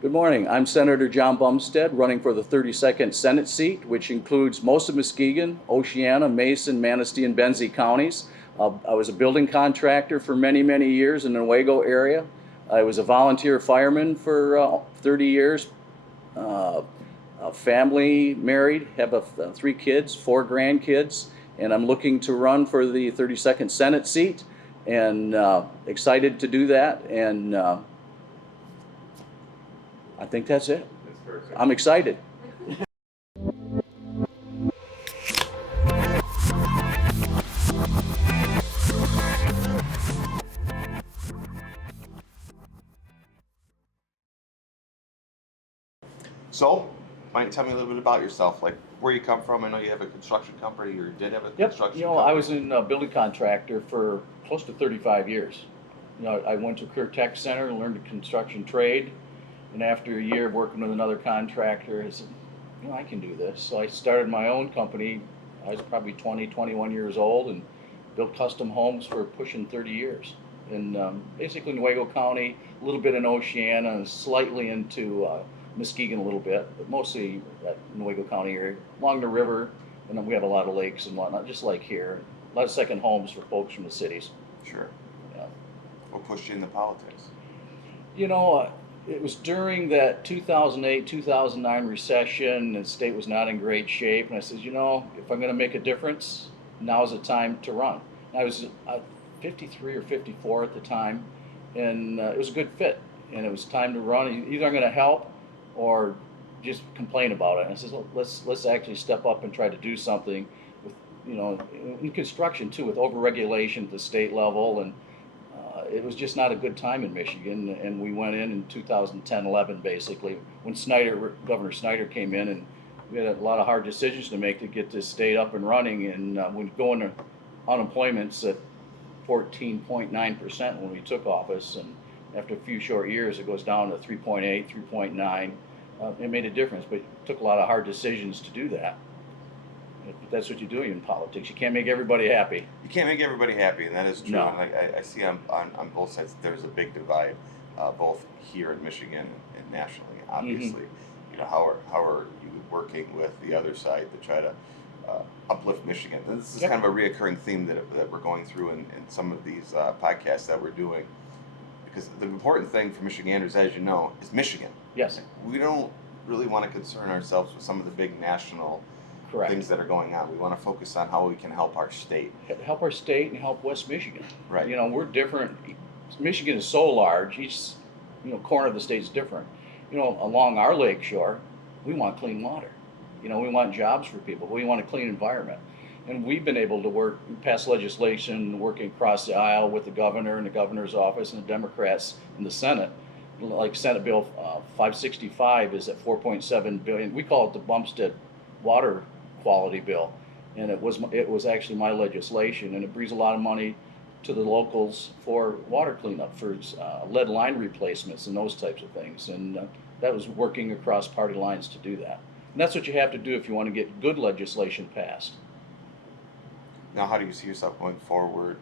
Good morning. I'm Senator Jon Bumstead, running for the 32nd Senate seat, which includes most of Muskegon, Oceana, Mason, Manistee, and Benzie counties. I was a building contractor for many, many years in the Newaygo area. I was a volunteer fireman for 30 years. A family, married, have 3 kids, 4 grandkids, and I'm looking to run for the 32nd Senate seat, and excited to do that. And I think that's it. That's perfect. I'm excited. So, why don't you tell me a little bit about yourself, like where you come from? I know you have a construction company, or did have a construction company. I was in a building contractor for close to 35 years. I went to Career Tech Center and learned the construction trade. And after a year of working with another contractor, I said, I can do this. So I started my own company. I was probably 20, 21 years old and built custom homes for pushing 30 years. And basically Newaygo County, a little bit in Oceana, and slightly into Muskegon a little bit, but mostly that Newaygo County area, along the river. And then we have a lot of lakes and whatnot, just like here. A lot of second homes for folks from the cities. Sure. Yeah. What pushed you into politics? It was during that 2008, 2009 recession, and the state was not in great shape. And I said, if I'm going to make a difference, now's the time to run. I was 53 or 54 at the time, and it was a good fit. And it was time to run. Either I'm going to help or just complain about it. And I said, let's actually step up and try to do something with, in construction too, with overregulation at the state level. And it was just not a good time in Michigan, and we went in 2010-11 basically when Governor Snyder came in, and we had a lot of hard decisions to make to get this state up and running. And when going to unemployment's at 14.9% when we took office, and after a few short years it goes down to 3.8, 3.9. It made a difference, but it took a lot of hard decisions to do that. That's what you do in politics. You can't make everybody happy. You can't make everybody happy, and that is true. No. And I see on both sides there's a big divide, both here in Michigan and nationally. Obviously, how are you working with the other side to try to uplift Michigan? This is kind of a reoccurring theme that we're going through in some of these podcasts that we're doing, because the important thing for Michiganders, as you know, is Michigan. Yes. We don't really want to concern ourselves with some of the big national Correct. things that are going on. We want to focus on how we can help our state. Help our state and help West Michigan. Right. We're different. Michigan is so large. Each corner of the state is different. Along our lake shore, we want clean water. We want jobs for people. We want a clean environment. And we've been able to pass legislation working across the aisle with the governor and the governor's office and the Democrats in the Senate. Like Senate Bill 565 is at $4.7 billion. We call it the Bumstead Water Quality Bill, and it was actually my legislation, and it brings a lot of money to the locals for water cleanup, for lead line replacements and those types of things. And that was working across party lines to do that. And that's what you have to do if you want to get good legislation passed. Now, how do you see yourself going forward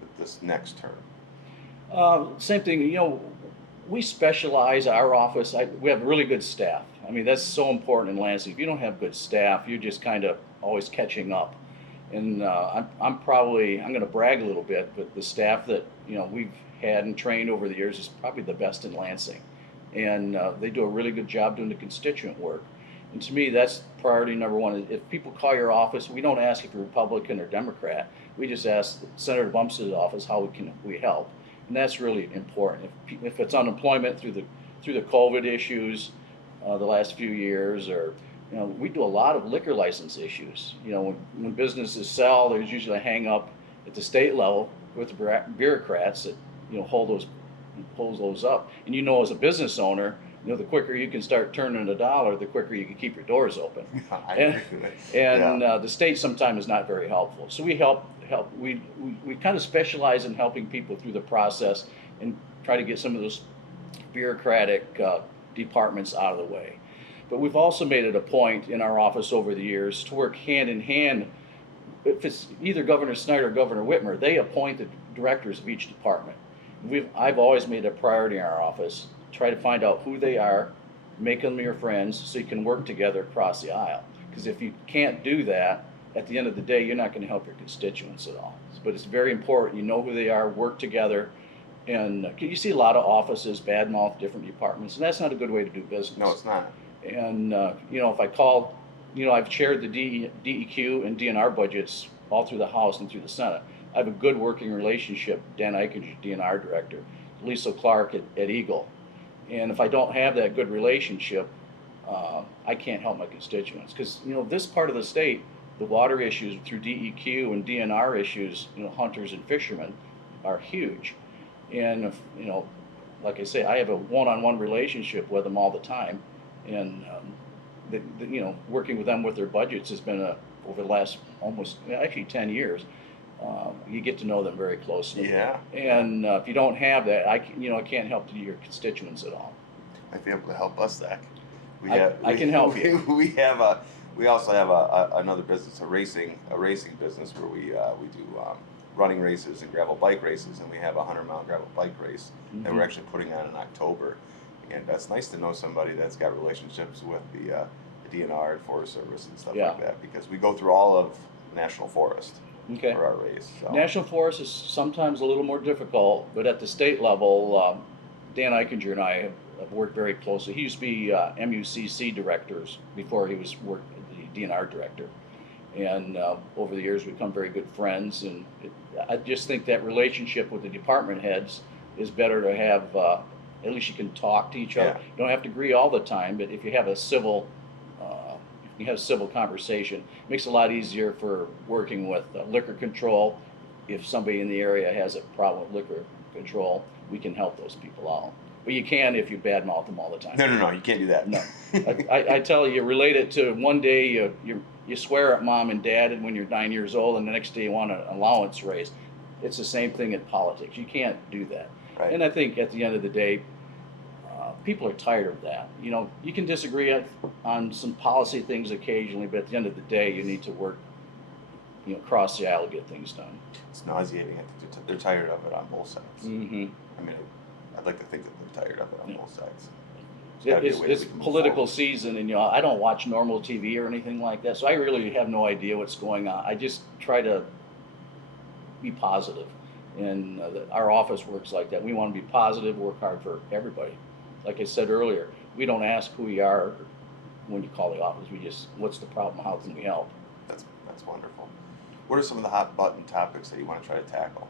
with this next term? Same thing. We specialize, our office, we have really good staff. I mean, that's so important in Lansing. If you don't have good staff, you're just kind of always catching up. And I'm going to brag a little bit, but the staff that we've had and trained over the years is probably the best in Lansing. And they do a really good job doing the constituent work. And to me, that's priority number one. If people call your office, we don't ask if you're Republican or Democrat. We just ask Senator Bumstead's office, how we help. And that's really important. If it's unemployment through the COVID issues the last few years, or we do a lot of liquor license issues. When businesses sell, there's usually a hang up at the state level with the bureaucrats that hold those up. And as a business owner, the quicker you can start turning a dollar, the quicker you can keep your doors open. And the state sometimes is not very helpful. So we help. We kind of specialize in helping people through the process and try to get some of those bureaucratic departments out of the way. But we've also made it a point in our office over the years to work hand in hand. If it's either Governor Snyder or Governor Whitmer, they appoint the directors of each department. I've always made a priority in our office, try to find out who they are, make them your friends so you can work together across the aisle. Because if you can't do that, at the end of the day, you're not going to help your constituents at all. But it's very important you know who they are, work together, and you see a lot of offices badmouth different departments, and that's not a good way to do business. No, it's not. And if I call, I've chaired the DEQ and DNR budgets all through the House and through the Senate. I have a good working relationship. Dan Eichinger, DNR director, Lisa Clark at Eagle, and if I don't have that good relationship, I can't help my constituents. Because this part of the state, the water issues through DEQ and DNR issues, hunters and fishermen, are huge. And if, like I say, I have a one-on-one relationship with them all the time, and working with them with their budgets has been over the last almost actually 10 years. You get to know them very closely. Yeah. And if you don't have that, I can't help your constituents at all. Might be able to help us, Zach. I can help you. We also have another business, a racing business where we do running races and gravel bike races, and we have a 100-mile gravel bike race that we're actually putting on in October. And it's nice to know somebody that's got relationships with the DNR and Forest Service and stuff like that, because we go through all of National Forest for our race. So. National Forest is sometimes a little more difficult, but at the state level, Dan Eichinger and I have worked very closely. He used to be MUCC directors before he was the DNR director. And over the years, we've become very good friends. And I just think that relationship with the department heads is better to have. At least you can talk to each other. Yeah. You don't have to agree all the time, but if you have a civil conversation, it makes it a lot easier for working with liquor control. If somebody in the area has a problem with liquor control, we can help those people out. But you can if you badmouth them all the time. No, you can't do that. No, I tell you, relate it to one day you swear at mom and dad, and when you're 9 years old, and the next day you want an allowance raise. It's the same thing in politics. You can't do that. Right. And I think at the end of the day, people are tired of that. You can disagree on some policy things occasionally, but at the end of the day, you need to work, across the aisle to get things done. It's nauseating. I think they're tired of it on both sides. Mm-hmm. I mean, I'd like to think that they're tired of it on both sides. It's political season, and I don't watch normal TV or anything like that, so I really have no idea what's going on. I just try to be positive, and our office works like that. We want to be positive, work hard for everybody. Like I said earlier, we don't ask who we are when you call the office. We just, what's the problem? How can we help? That's wonderful. What are some of the hot button topics that you want to try to tackle?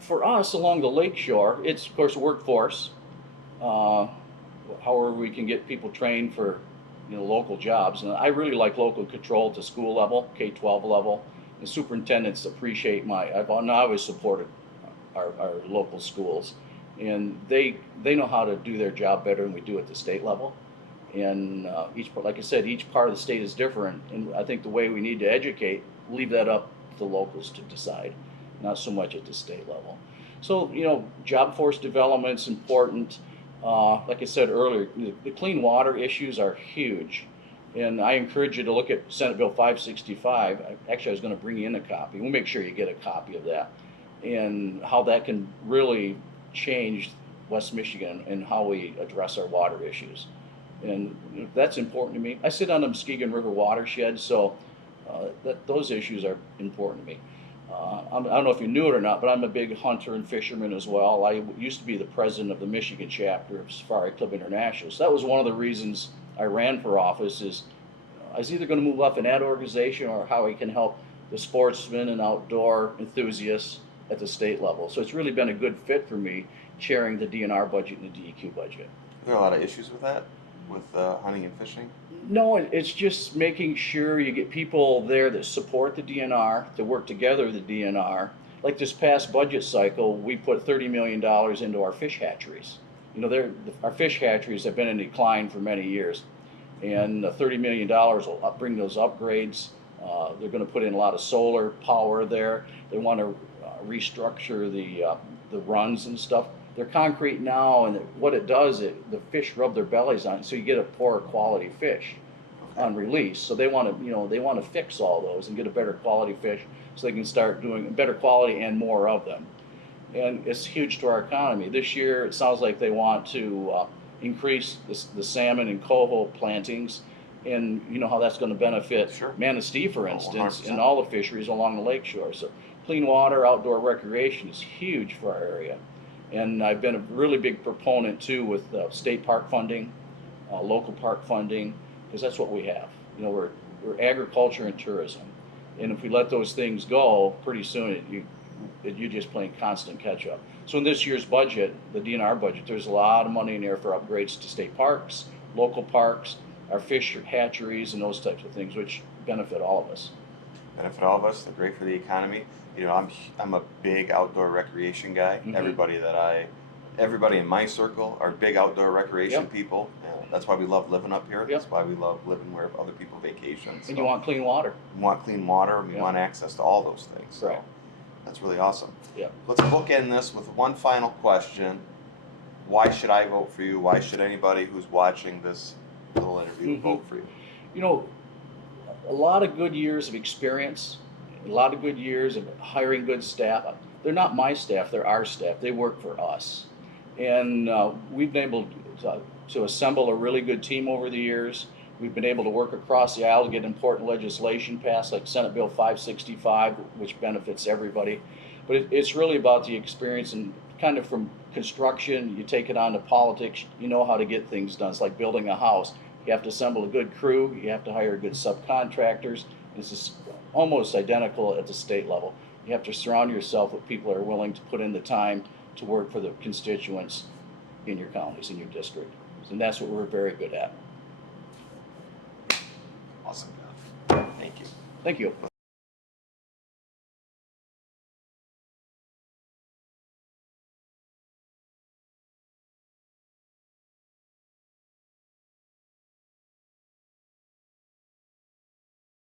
For us along the lake shore, it's of course workforce. However we can get people trained for local jobs, and I really like local control at the school level, K-12 level. The superintendents appreciate I've always supported our local schools, and they know how to do their job better than we do at the state level. And like I said, each part of the state is different, and I think the way we need to educate, leave that up to the locals to decide, not so much at the state level. So job force development's important. Like I said earlier, the clean water issues are huge, and I encourage you to look at Senate Bill 565. Actually, I was going to bring you in a copy. We'll make sure you get a copy of that, and how that can really change West Michigan and how we address our water issues. And that's important to me. I sit on the Muskegon River watershed, so those issues are important to me. I don't know if you knew it or not, but I'm a big hunter and fisherman as well. I used to be the president of the Michigan chapter of Safari Club International. So that was one of the reasons I ran for office, is I was either going to move up in that organization or how I can help the sportsmen and outdoor enthusiasts at the state level. So it's really been a good fit for me, chairing the DNR budget and the DEQ budget. Are there a lot of issues with that, with hunting and fishing? No, it's just making sure you get people there that support the DNR, to work together with the DNR. Like this past budget cycle, we put $30 million into our fish hatcheries. Our fish hatcheries have been in decline for many years, and $30 million will bring those upgrades. They're going to put in a lot of solar power there. They want to restructure the runs and stuff. They're concrete now, and what it does, the fish rub their bellies on it, so you get a poorer quality fish on release. So they want to fix all those and get a better quality fish, so they can start doing better quality and more of them. And it's huge to our economy. This year, it sounds like they want to increase the salmon and coho plantings, and you know how that's going to benefit Sure. Manistee, for Oh, instance, 100%. and all the fisheries along the lakeshore. So clean water, outdoor recreation is huge for our area. And I've been a really big proponent too with state park funding, local park funding, because that's what we have. You know, we're agriculture and tourism, and if we let those things go, pretty soon you're just playing constant catch up. So in this year's budget, the DNR budget, there's a lot of money in there for upgrades to state parks, local parks, our fish hatcheries, and those types of things, which benefit all of us. Benefit all of us. They're great for the economy. You know, I'm a big outdoor recreation guy. Mhm. Everybody in my circle are big outdoor recreation Yep. people. That's why we love living up here. Yep. That's why we love living where other people vacation. So And you want clean water. we want clean water. We Yep. want access to all those things. So Right. that's really awesome. Yeah. Let's bookend this with one final question. Why should I vote for you? Why should anybody who's watching this little interview Mhm. vote for you? You know, a lot of good years of experience, a lot of good years of hiring good staff. They're not my staff, they're our staff. They work for us. And we've been able to assemble a really good team over the years. We've been able to work across the aisle to get important legislation passed, like Senate Bill 565, which benefits everybody. But it's really about the experience, and kind of from construction, you take it on to politics, you know how to get things done. It's like building a house. You have to assemble a good crew, you have to hire good subcontractors. This is almost identical at the state level. You have to surround yourself with people who are willing to put in the time to work for the constituents in your counties, in your district. And that's what we're very good at. Awesome. Thank you. Thank you.